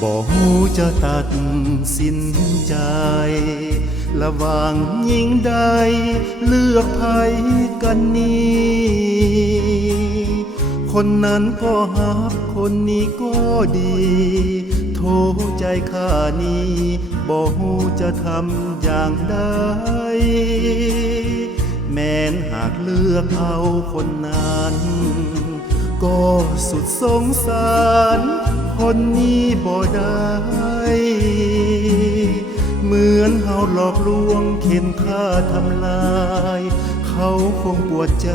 บ่ฮู้จะตัดสินใจระหว่างยิ่งใดเลือกไผกันนี้คนนั้นก็ฮักคนนี้ก็ดีโทใจข้านี้บ่ฮู้จะทำอย่างใดแม้นหากเลือกเอาคนนั้นก็สุดสงสารคนนี้บ่ได้เหมือนเฮาหลอกลวงเข็นฆ่าทำลายเขาคงปวดใจ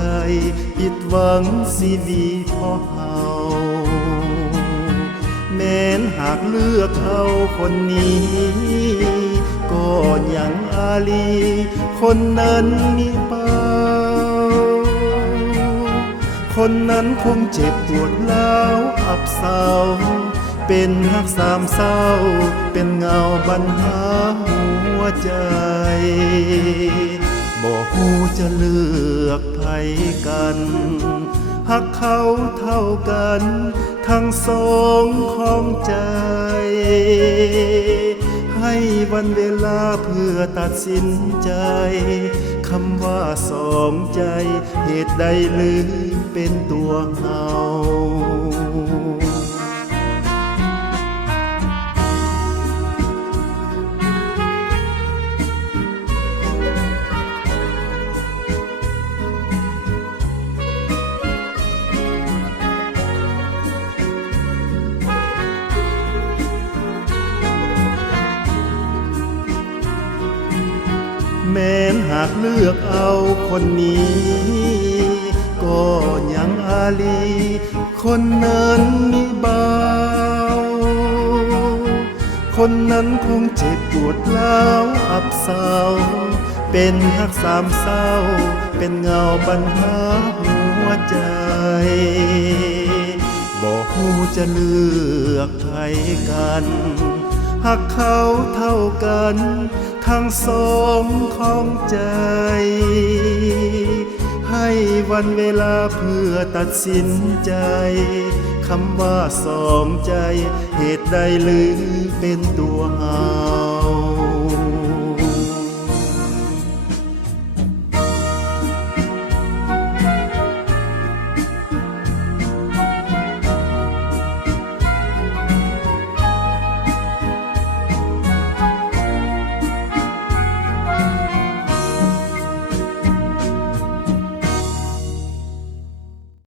ผิดหวังชีวิตเพราะเฮาแม้นหากเลือกเอาคนนี้ก็ยังอาลีคนนั้นมีเป้าคนนั้นคงเจ็บปวดร้าวอับเศร้าเป็นรักสามเศร้าเป็นเงาบันหาหัวใจบอกฮู้จะเลือกไผกันหักเขาเท่ากันทั้งสองของใจให้วันเวลาเพื่อตัดสินใจคำว่าสองใจเหตุใดหรือเป็นตัวเฮาแม้นหากเลือกเอาคนนี้ก็ยังอาลีคนนั้นมีเบาคนนั้นคงเจ็บปวดร้าวอับเศร้าเป็นรักสามเศร้าเป็นเงาปัญหาหัวใจบอกฮู้จะเลือกใครกันหักเขาเท่ากันทั้งสองของใจให้วันเวลาเพื่อตัดสินใจคำว่าสองใจเหตุใดหรือเป็นตัวเฮา